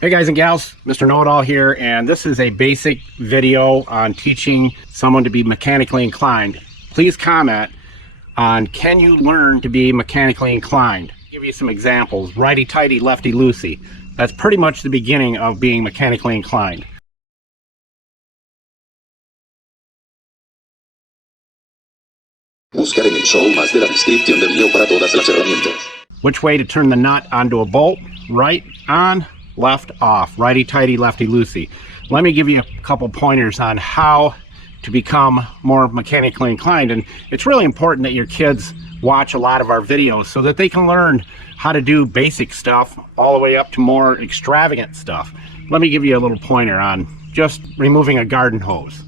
Hey guys and gals, Mr. Know-It-All here, and this is a basic video on teaching someone to be mechanically inclined. Please comment on, can you learn to be mechanically inclined? I'll give you some examples. Righty-tighty, lefty-loosey. That's pretty much the beginning of being mechanically inclined. Buscar en el show más de la descripción del video para todas las herramientas. Which way to turn the nut onto a bolt? Right on, left off. Righty-tighty, lefty-loosey. Let me give you a couple pointers on how to become more mechanically inclined. And it's really important that your kids watch a lot of our videos so that they can learn how to do basic stuff all the way up to more extravagant stuff. Let me give you a little pointer on just removing a garden hose.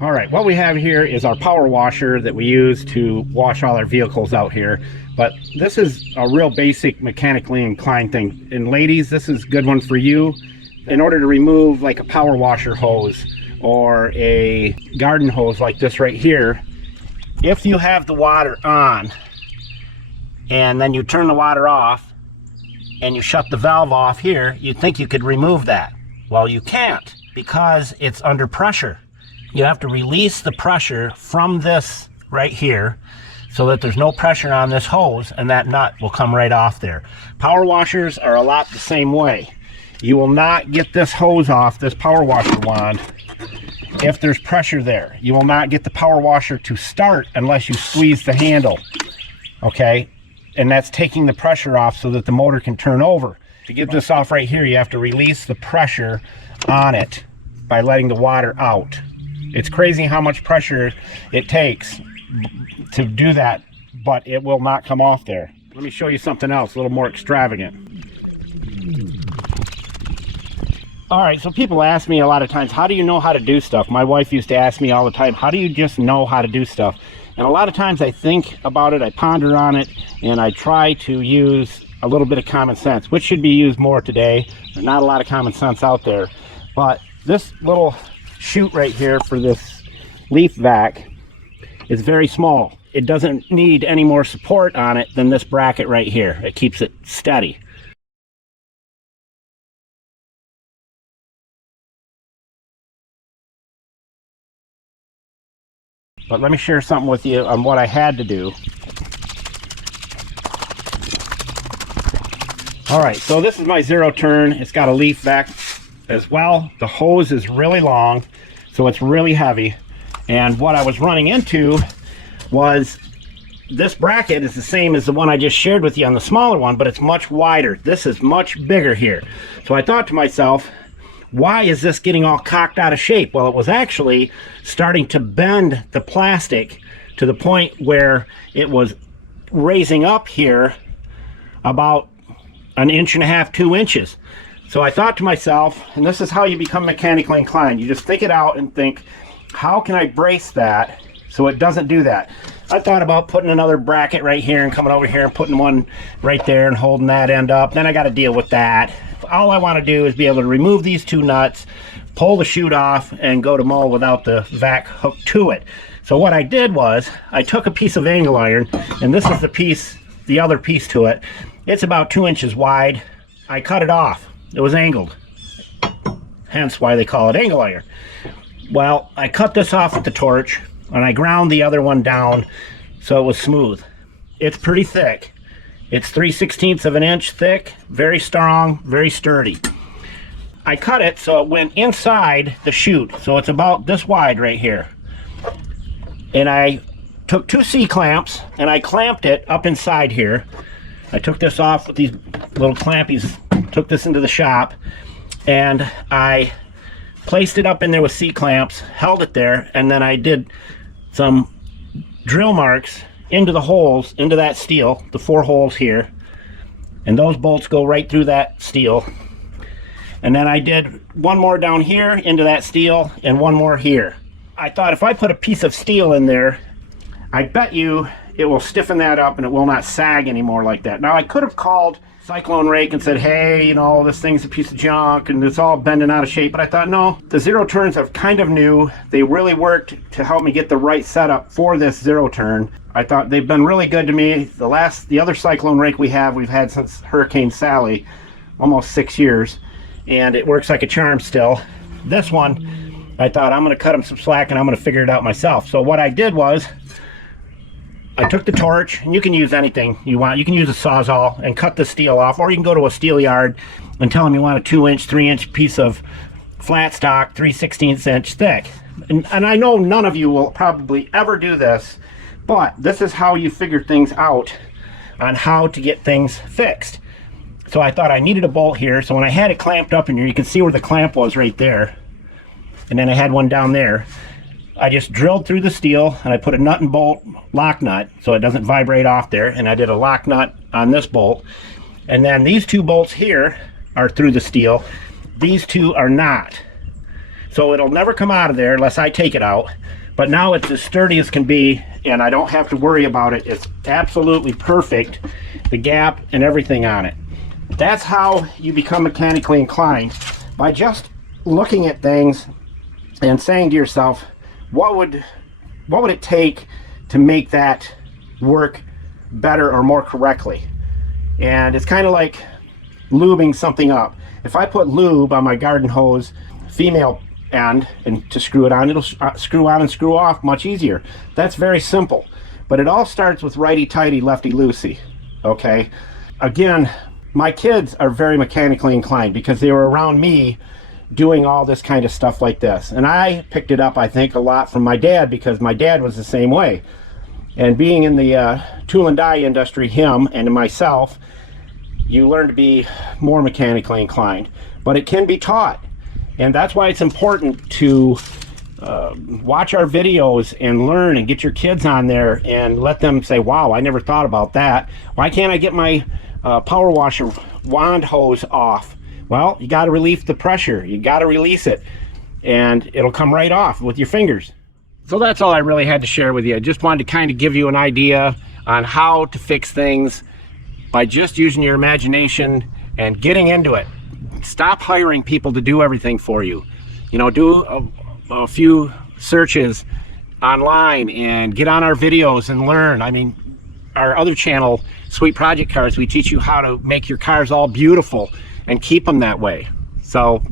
All right, what we have here is our power washer that we use to wash all our vehicles out here. But this is a real basic mechanically inclined thing. And ladies, this is a good one for you. In order to remove like a power washer hose or a garden hose like this right here, if you have the water on and then you turn the water off and you shut the valve off here, you'd think you could remove that. Well, you can't because it's under pressure. You have to release the pressure from this right here so that there's no pressure on this hose, and that nut will come right off there. Power washers are a lot the same way. You will not get this hose off, this power washer wand, if there's pressure there. You will not get the power washer to start unless you squeeze the handle, okay? And that's taking the pressure off so that the motor can turn over. To get this off right here, you have to release the pressure on it by letting the water out. It's crazy how much pressure it takes to do that, but it will not come off there. Let me show you something else, a little more extravagant. All right, so people ask me a lot of times, how do you know how to do stuff? My wife used to ask me all the time, how do you just know how to do stuff? And a lot of times I think about it, I ponder on it, and I try to use a little bit of common sense, which should be used more today. There's not a lot of common sense out there. But this little chute right here for this leaf vac is very small. It doesn't need any more support on it than this bracket right here. It keeps it steady. But let me share something with you on what I had to do. All right, so this is my zero turn. It's got a leaf vac as well. The hose is really long, so it's really heavy. And what I was running into was this bracket is the same as the one I just shared with you on the smaller one, but it's much wider. This is much bigger here. So I thought to myself, why is this getting all cocked out of shape? Well, it was actually starting to bend the plastic to the point where it was raising up here about 1.5 inches, 2 inches. So I thought to myself, and this is how you become mechanically inclined. You just think it out and think, how can I brace that so it doesn't do that? I thought about putting another bracket right here and coming over here and putting one right there and holding that end up. Then I got to deal with that. All I want to do is be able to remove these two nuts, pull the chute off, and go to mow without the vac hooked to it. So what I did was, I took a piece of angle iron, and this is the piece, the other piece to it. It's about 2 inches wide. I cut it off. It was angled, hence why they call it angle iron. Well, I cut this off with the torch and I ground the other one down so it was smooth. It's pretty thick. It's 3/16 of an inch thick, very strong, very sturdy. I cut it so it went inside the chute, so it's about this wide right here. And I took 2 C-clamps and I clamped it up inside here. I took this off with these little clampies, took this into the shop, and I placed it up in there with C-clamps, held it there, and then I did some drill marks into the holes, into that steel, the 4 holes here, and those bolts go right through that steel. And then I did one more down here into that steel and one more here. I thought if I put a piece of steel in there, I bet you it will stiffen that up and it will not sag anymore like that. Now I could have called Cyclone Rake and said, hey, you know, this thing's a piece of junk and it's all bending out of shape, but I thought, no, the zero turns are kind of new. They really worked to help me get the right setup for this zero turn. I thought they've been really good to me. The other Cyclone Rake we've had since Hurricane Sally, almost 6 years. and it works like a charm still. This one, I thought I'm going to cut them some slack and I'm going to figure it out myself. So what I did was I took the torch, and you can use anything you want. You can use a Sawzall and cut the steel off, or you can go to a steel yard and tell them you want a 2-inch, 3-inch piece of flat stock, 3/16 inch thick. And I know none of you will probably ever do this, but this is how you figure things out on how to get things fixed. So I thought I needed a bolt here, so when I had it clamped up in here, you can see where the clamp was right there. And then I had one down there. I just drilled through the steel and I put a nut and bolt lock nut so it doesn't vibrate off there, and I did a lock nut on this bolt. And then these two bolts here are through the steel. These two are not. So it'll never come out of there unless I take it out. But now it's as sturdy as can be, and I don't have to worry about it. It's absolutely perfect, the gap and everything on it. That's how you become mechanically inclined, by just looking at things and saying to yourself, what would it take to make that work better or more correctly? And it's kind of like lubing something up. If I put lube on my garden hose female end and to screw it on, it'll screw on and screw off much easier. That's very simple. But it all starts with righty-tighty, lefty-loosey. Okay? Again, my kids are very mechanically inclined because they were around me doing all this kind of stuff like this. And I picked it up, I think, a lot from my dad, because my dad was the same way. And being in the tool and die industry, him and myself, you learn to be more mechanically inclined. But it can be taught. And that's why it's important to watch our videos and learn and get your kids on there and let them say, wow, I never thought about that. Why can't I get my power washer wand hose off? Well, you got to relieve the pressure. You got to release it, and it'll come right off with your fingers. So that's all I really had to share with you. I just wanted to kind of give you an idea on how to fix things by just using your imagination and getting into it. Stop hiring people to do everything for you. You know, do a few searches online and get on our videos and learn. I mean, our other channel, Sweet Project Cars, we teach you how to make your cars all beautiful and keep them that way. So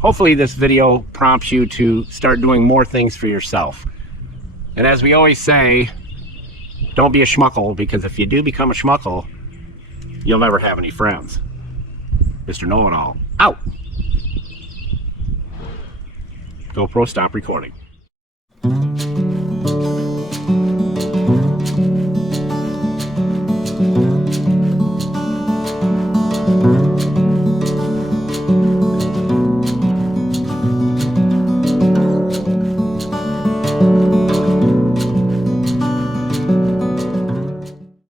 hopefully this video prompts you to start doing more things for yourself. And as we always say, don't be a schmuckle, because if you do become a schmuckle, you'll never have any friends. Mr. Know-It-All, out. GoPro, stop recording.